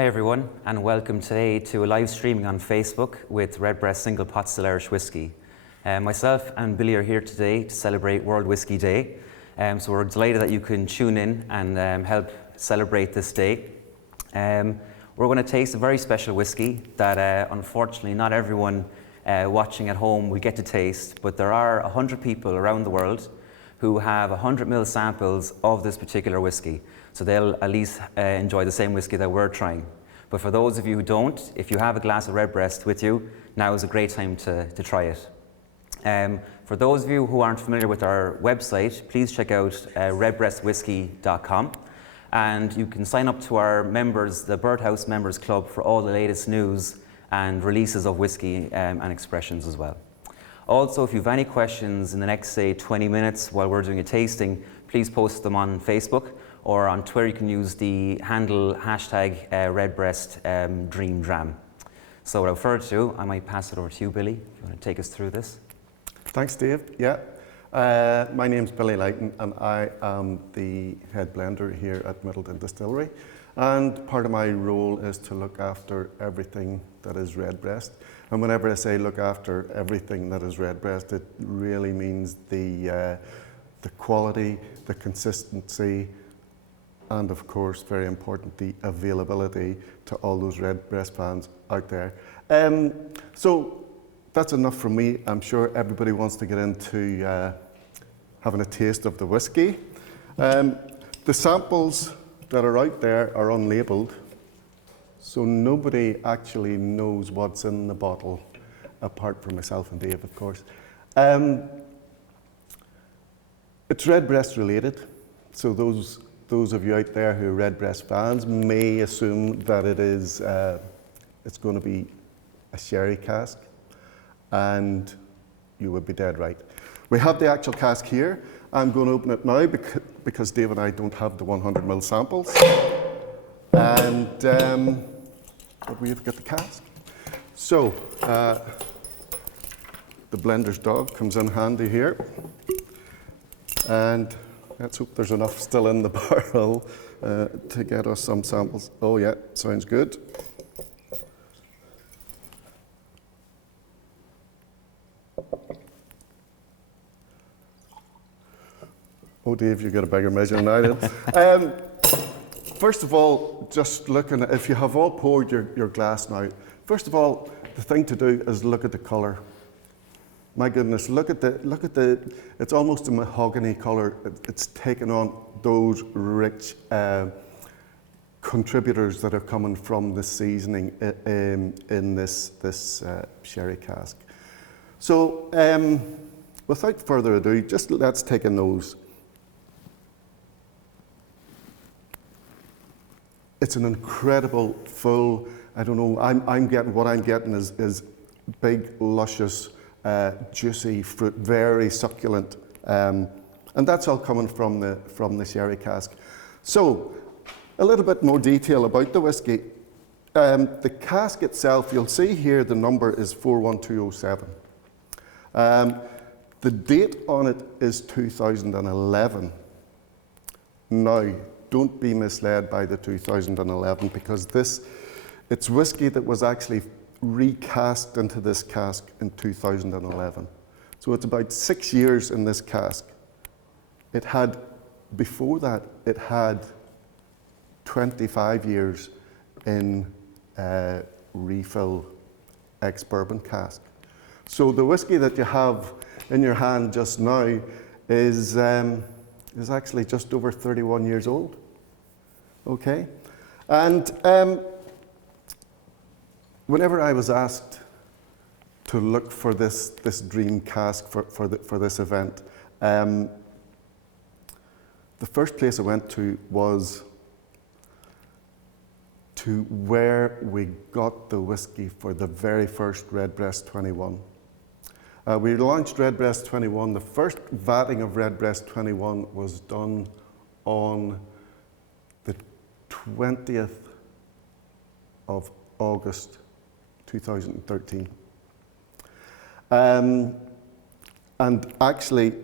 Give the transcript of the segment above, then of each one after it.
Hi everyone, and welcome today to a live streaming on Facebook with Redbreast Single Pot Still Irish Whiskey. Myself and Billy are here today to celebrate World Whiskey Day. So we're delighted that you can tune in and help celebrate this day. We're going to taste a very special whiskey that unfortunately not everyone watching at home will get to taste, but there are 100 people around the world who have 100 ml samples of this particular whiskey. So they'll at least enjoy the same whiskey that we're trying. But for those of you who don't, if you have a glass of Redbreast with you, now is a great time to try it. For those of you who aren't familiar with our website, please check out redbreastwhiskey.com, and you can sign up to our members, the Birdhouse Members Club, for all the latest news and releases of whiskey and expressions as well. Also, if you have any questions in the next, say, 20 minutes while we're doing a tasting, please post them on Facebook, or on Twitter you can use the handle hashtag #RedbreastDreamDram. So without further ado, I might pass it over to you, Billy, if you want to take us through this. Thanks, Dave. Yeah, my name's Billy Leighton, and I am the head blender here at Middleton Distillery. And part of my role is to look after everything that is Redbreast. And whenever I say look after everything that is Redbreast, it really means the quality, the consistency, and of course, very important, the availability to all those Redbreast fans out there. So that's enough from me. I'm sure everybody wants to get into having a taste of the whiskey. The samples that are out there are unlabelled, so nobody actually knows what's in the bottle, apart from myself and Dave, of course. It's Redbreast related, so those of you out there who are Redbreast fans may assume that it's going to be a sherry cask, and you would be dead right. We have the actual cask here. I'm going to open it now because Dave and I don't have the 100 ml samples, and but we've got the cask. So the blender's dog comes in handy here, and let's hope there's enough still in the barrel to get us some samples. Oh yeah, sounds good. Oh Dave, you got a bigger measure than I did. First of all, just looking at, if you have all poured your glass now, first of all, the thing to do is look at the colour. My goodness, look at the, it's almost a mahogany colour. It's taken on those rich contributors that are coming from the seasoning in this sherry cask. So without further ado, just let's take a nose. It's an incredible, full, I don't know, what I'm getting is big, luscious, juicy fruit, very succulent, and that's all coming from the sherry cask. So, a little bit more detail about the whiskey. The cask itself, you'll see here the number is 41207. The date on it is 2011. Now, don't be misled by the 2011, because it's whiskey that was actually recast into this cask in 2011. So it's about 6 years in this cask. It had, before that, it had 25 years in refill ex-bourbon cask. So the whiskey that you have in your hand just now is actually just over 31 years old. Okay, and whenever I was asked to look for this dream cask for this event, the first place I went to was to where we got the whiskey for the very first Redbreast 21. We launched Redbreast 21. The first vatting of Redbreast 21 was done on the 20th of August 2013. And actually,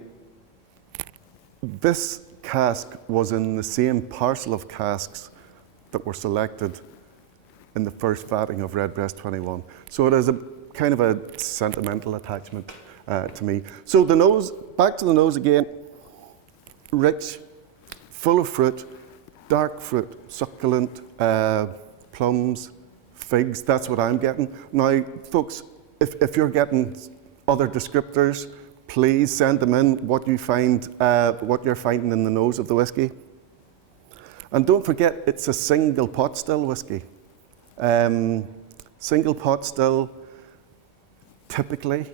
this cask was in the same parcel of casks that were selected in the first vatting of Redbreast 21. So it is a kind of a sentimental attachment to me. So the nose, back to the nose again, rich, full of fruit, dark fruit, succulent, plums, figs, that's what I'm getting. Now, folks, if you're getting other descriptors, please send them in, what you find, what you're finding in the nose of the whiskey. And don't forget, it's a single pot still whiskey. Single pot still typically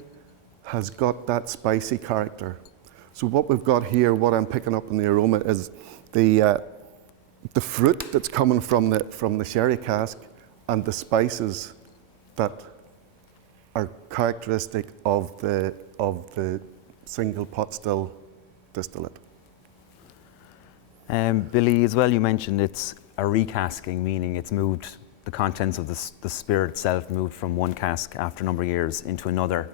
has got that spicy character. So what we've got here, what I'm picking up in the aroma is the fruit that's coming from the sherry cask and the spices that are characteristic of the single pot still distillate. Billy, as well, you mentioned it's a recasking, meaning it's moved, the contents of the spirit itself moved from one cask after a number of years into another.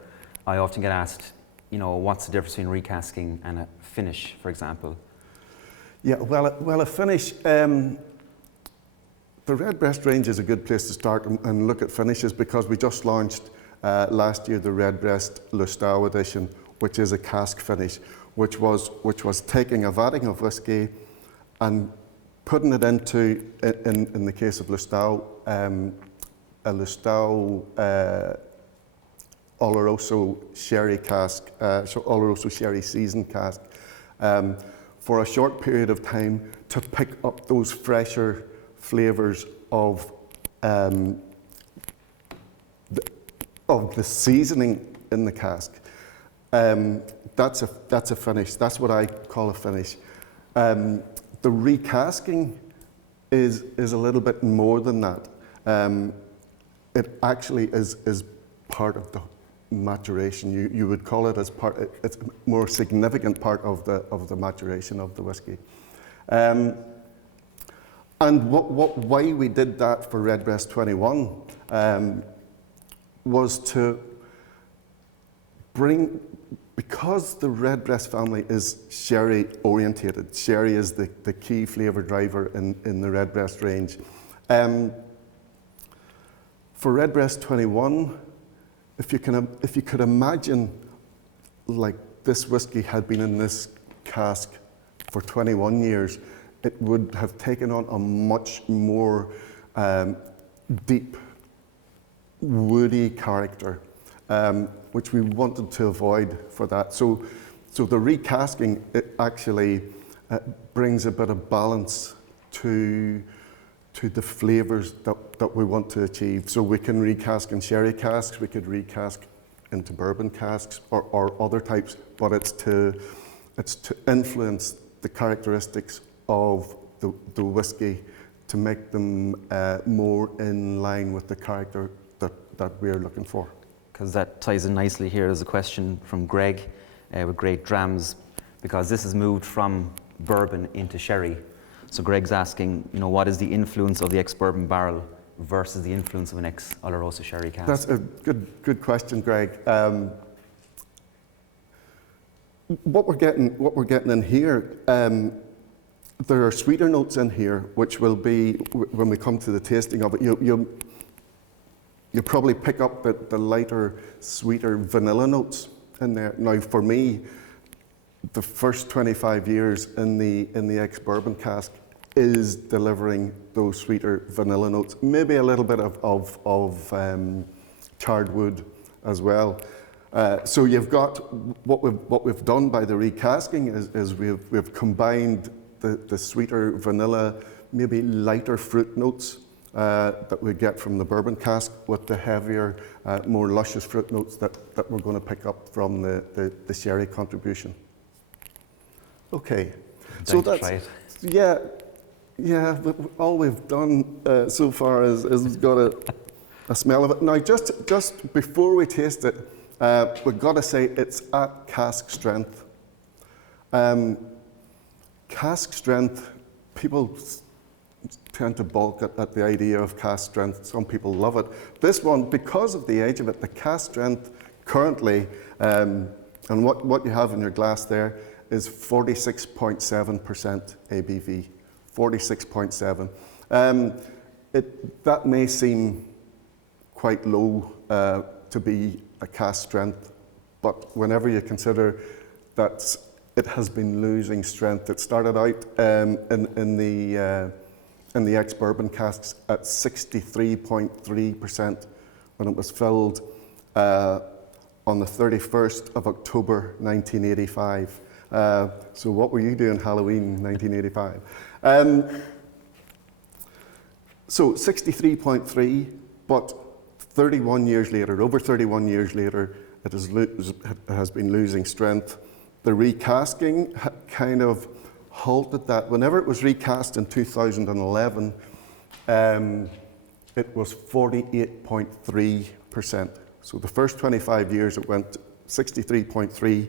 I often get asked, you know, what's the difference between recasking and a finish, for example? Yeah, well, a finish, the Redbreast range is a good place to start and look at finishes, because we just launched last year the Redbreast Lustau edition, which is a cask finish, which was taking a vatting of whiskey and putting it into, in the case of Lustau, a Lustau Oloroso sherry cask, so Oloroso sherry seasoned cask, for a short period of time to pick up those fresher flavours of the seasoning in the cask. That's a finish. That's what I call a finish. The recasking is a little bit more than that. It actually is part of the maturation. You would call it as part. It's a more significant part of the maturation of the whiskey. And why we did that for Redbreast 21 was to bring, because the Redbreast family is sherry orientated. Sherry is the key flavour driver in the Redbreast range. For Redbreast 21, if you could imagine, like, this whiskey had been in this cask for 21 years, it would have taken on a much more deep, woody character, which we wanted to avoid for that. So the recasking, it actually brings a bit of balance to the flavours that we want to achieve. So we can recask in sherry casks, we could recask into bourbon casks or other types, but it's to influence the characteristics of the whiskey to make them more in line with the character that we're looking for. Because that ties in nicely here. There's a question from Greg with Great Drams, because this has moved from bourbon into sherry. So Greg's asking, you know, what is the influence of the ex-bourbon barrel versus the influence of an ex-Oloroso sherry cask? That's a good question, Greg. What we're getting in here, there are sweeter notes in here, which will be, when we come to the tasting of it, you'll probably pick up the lighter, sweeter vanilla notes in there. Now, for me, the first 25 years in the ex-bourbon cask is delivering those sweeter vanilla notes, maybe a little bit of charred wood as well. So you've got what we've done by the recasking is we've combined the sweeter vanilla, maybe lighter fruit notes that we get from the bourbon cask with the heavier, more luscious fruit notes that we're going to pick up from the sherry contribution. Okay, so that's yeah. But all we've done so far is got a smell of it. Now, just before we taste it, we've got to say it's at cask strength. Cask strength, people tend to balk at the idea of cask strength. Some people love it. This one, because of the age of it, the cask strength currently, and what you have in your glass there, is 46.7% ABV. 46.7. that may seem quite low to be a cask strength, but whenever you consider that it has been losing strength, it started out in the ex-bourbon casks at 63.3% when it was filled on the 31st of October 1985. So what were you doing Halloween 1985? So 63.3, but 31 years later, over 31 years later, it has been losing strength. The recasking kind of halted that. Whenever it was recast in 2011, it was 48.3%. So the first 25 years it went 63.3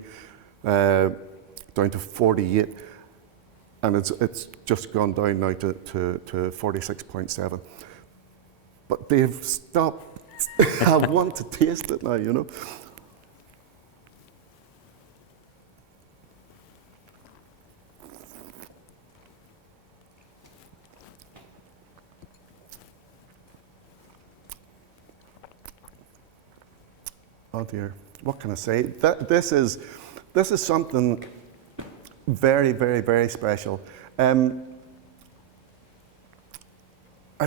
down to 48, and it's just gone down now to 46.7. But they've stopped. I want to taste it now, you know. Oh dear, what can I say? This is something very, very, very special. I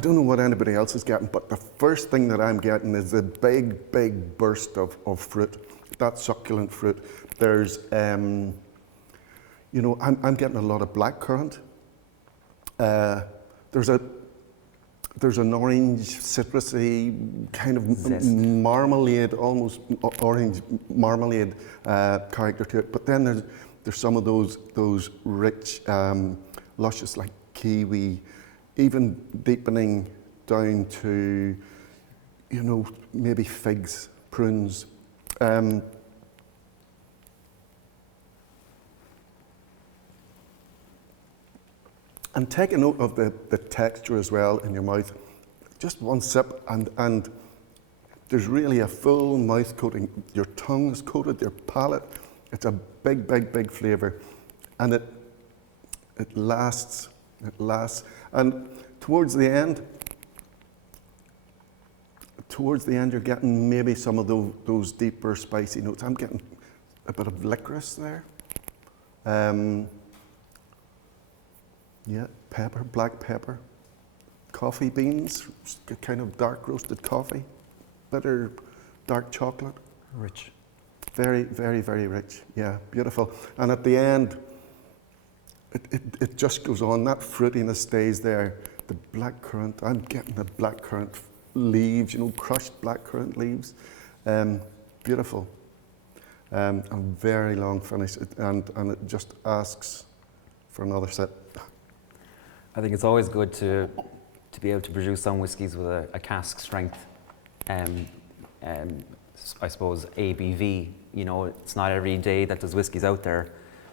don't know what anybody else is getting, but the first thing that I'm getting is a big, big burst of fruit, that succulent fruit. There's, you know, I'm getting a lot of blackcurrant. There's an orange, citrusy, kind of marmalade, almost orange marmalade character to it. But then there's some of those rich, luscious, like kiwi, even deepening down to, you know, maybe figs, prunes. And take a note of the texture as well in your mouth. Just one sip and there's really a full mouth coating. Your tongue is coated, your palate. It's a big, big, big flavour. And it lasts. And towards the end you're getting maybe some of those deeper spicy notes. I'm getting a bit of licorice there. Yeah, pepper, black pepper, coffee beans, kind of dark roasted coffee, bitter dark chocolate. Rich. Very, very, very rich. Yeah, beautiful. And at the end, it just goes on. That fruitiness stays there. The blackcurrant, I'm getting the blackcurrant leaves, you know, crushed blackcurrant leaves. Beautiful. A very long finish, and it just asks for another sip. I think it's always good to be able to produce some whiskies with a cask strength. I suppose ABV. You know, it's not every day that there's whiskies out there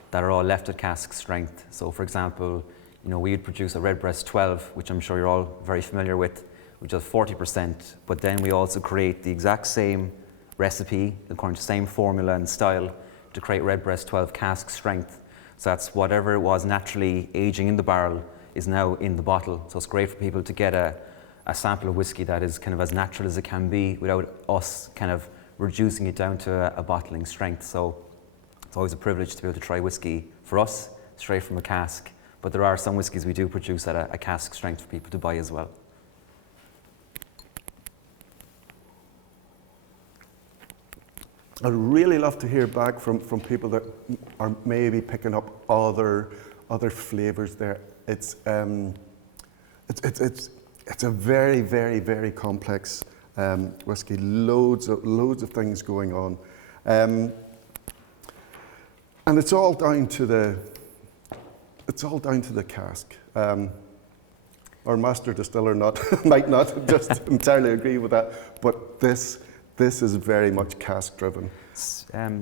that are all left at cask strength. So, for example, you know, we would produce a Redbreast 12, which I'm sure you're all very familiar with, which is 40%. But then we also create the exact same recipe according to the same formula and style to create Redbreast 12 cask strength. So that's whatever it was naturally aging in the barrel is now in the bottle. So it's great for people to get a sample of whiskey that is kind of as natural as it can be without us kind of reducing it down to a bottling strength. So it's always a privilege to be able to try whiskey for us straight from a cask. But there are some whiskies we do produce at a cask strength for people to buy as well. I'd really love to hear back from people that are maybe picking up other flavours there. It's a very, very, very complex whiskey. Loads of things going on, and it's all down to the cask. Our master distiller might not just entirely agree with that, but this is very much cask driven.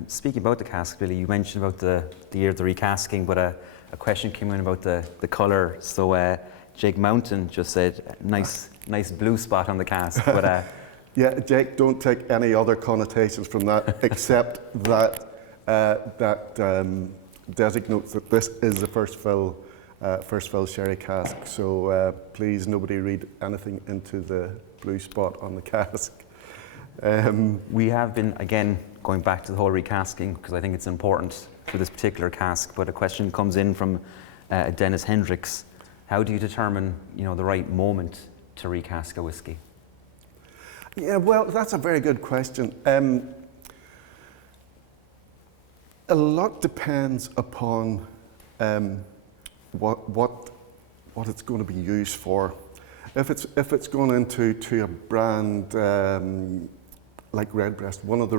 Speaking about the cask, Billy, you mentioned about the year of the recasking, but a question came in about the colour. So Jake Mountain just said, nice blue spot on the cask. But yeah, Jake, don't take any other connotations from that except that designates that this is the first fill first fill sherry cask. So please, nobody read anything into the blue spot on the cask. We have been, again, going back to the whole recasking, because I think it's important for this particular cask, but a question comes in from Dennis Hendricks. How do you determine, the right moment to recask a whiskey? Yeah, well, that's a very good question. A lot depends upon what it's going to be used for. If it's going into a brand like Redbreast, one of the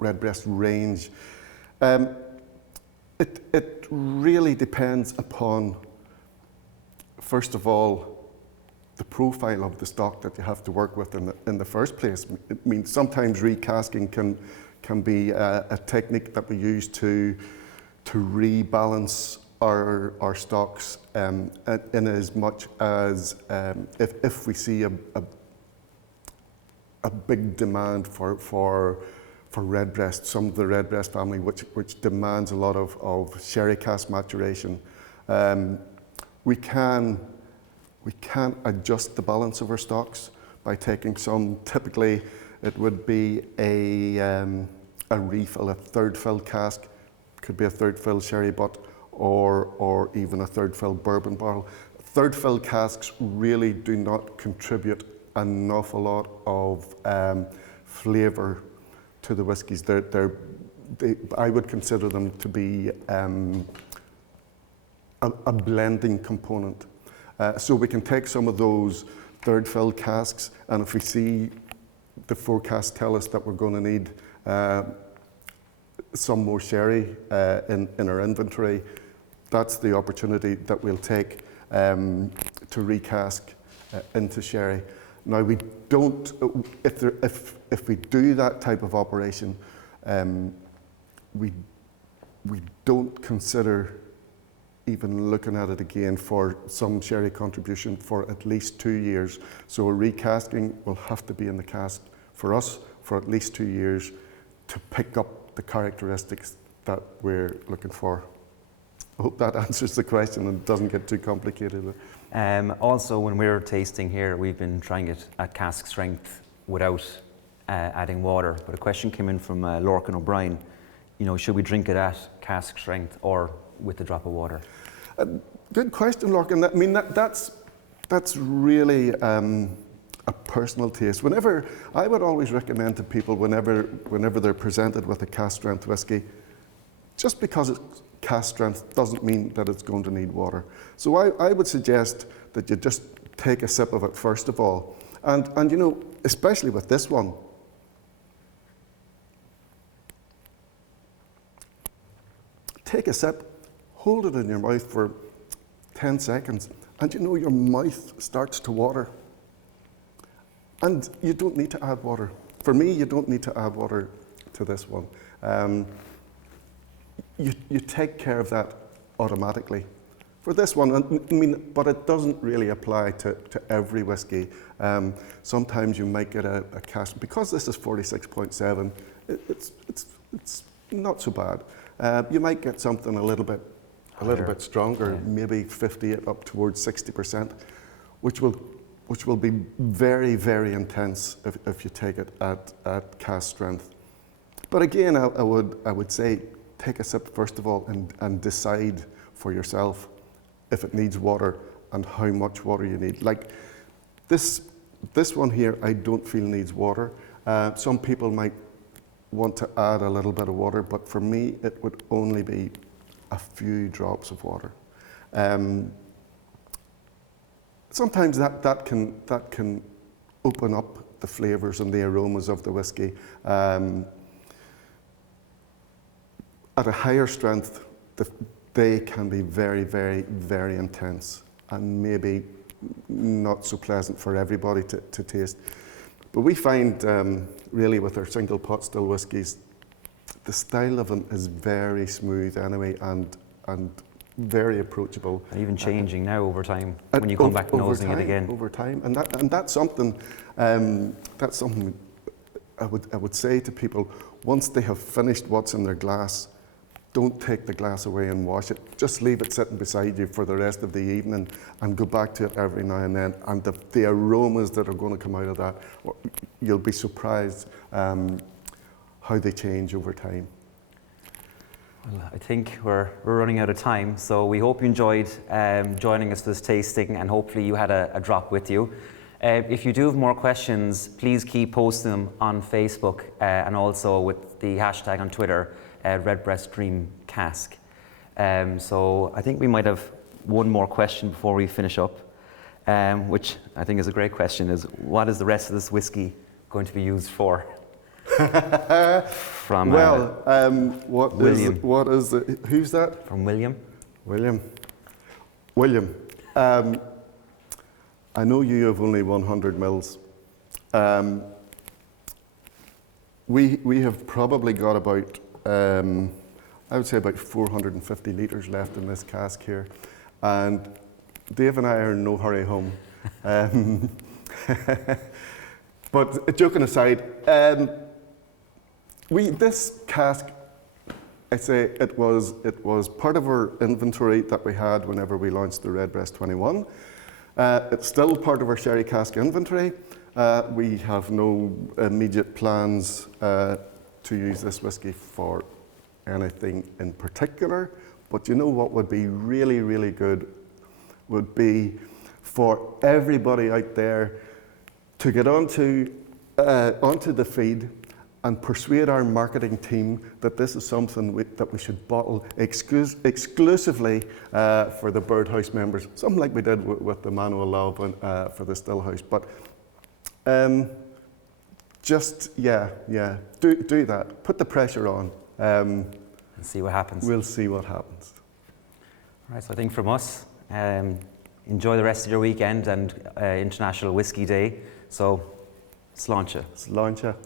Redbreast range, it really depends upon, first of all, the profile of the stock that you have to work with in the first place. I mean, sometimes recasking can be a technique that we use to rebalance our stocks, in as much as if we see a big demand for Redbreast, some of the Redbreast family, which demands a lot of sherry cask maturation, we can adjust the balance of our stocks by taking some. Typically, it would be a refill, a third fill cask, could be a third fill sherry butt, or even a third fill bourbon barrel. Third fill casks really do not contribute an awful lot of flavour to the whiskies. I would consider them to be a blending component. So we can take some of those third fill casks, and if we see the forecasts tell us that we're going to need some more sherry in our inventory, that's the opportunity that we'll take to recast into sherry. Now, we don't, if we do that type of operation, we don't consider even looking at it again for some sherry contribution for at least 2 years. So a recasking will have to be in the cask for us for at least 2 years to pick up the characteristics that we're looking for. I hope that answers the question and doesn't get too complicated. Also, when we're tasting here, we've been trying it at cask strength without adding water. But a question came in from Lorcan O'Brien. Should we drink it at cask strength or with a drop of water? Good question, Lorcan. I mean, that's really a personal taste. I would always recommend to people whenever they're presented with a cask strength whiskey, just because it's cask strength doesn't mean that it's going to need water. So I would suggest that you just take a sip of it first of all, and especially with this one. Take a sip, hold it in your mouth for 10 seconds, and your mouth starts to water. And you don't need to add water. For me, you don't need to add water to this one. You take care of that automatically. For this one, but it doesn't really apply to every whiskey. Sometimes you might get a cask, because this is 46.7, it's not so bad. You might get something a little bit stronger, maybe 58 up towards 60%, which will be very, very intense if you take it at cask strength. But again, I would say take a sip first of all and decide for yourself if it needs water and how much water you need. Like this one here, I don't feel needs water. Some people might want to add a little bit of water, but for me, it would only be a few drops of water. Sometimes that can open up the flavours and the aromas of the whiskey. At a higher strength, they can be very, very, very intense and maybe not so pleasant for everybody to taste. But we find really with our single pot still whiskies, the style of them is very smooth anyway and very approachable. And even changing now over time when you come back nosing it again. Over time, and that's something I would say to people, once they have finished what's in their glass, don't take the glass away and wash it. Just leave it sitting beside you for the rest of the evening and go back to it every now and then. And the aromas that are going to come out of that, you'll be surprised how they change over time. Well, I think we're running out of time, so we hope you enjoyed joining us for this tasting, and hopefully you had a drop with you. If you do have more questions, please keep posting them on Facebook and also with the hashtag on Twitter, Redbreast Dream Cask. So I think we might have one more question before we finish up, which I think is a great question, is what is the rest of this whiskey going to be used for? From William. Who's that? From William. William. I know you have only 100 mils. We have probably got about, I would say about 450 litres left in this cask here. And Dave and I are in no hurry home. But joking aside, this cask, I say it was part of our inventory that we had whenever we launched the Redbreast 21. It's still part of our sherry cask inventory. We have no immediate plans to use this whiskey for anything in particular, but you know what would be really, really good would be for everybody out there to get onto the feed and persuade our marketing team that this is something that we should bottle exclusively for the Birdhouse members, something like we did with the Manual Love for the Stillhouse. But do that. Put the pressure on. And see what happens. We'll see what happens. All right, so I think from us, enjoy the rest of your weekend and International Whiskey Day. So, sláinte. Sláinte.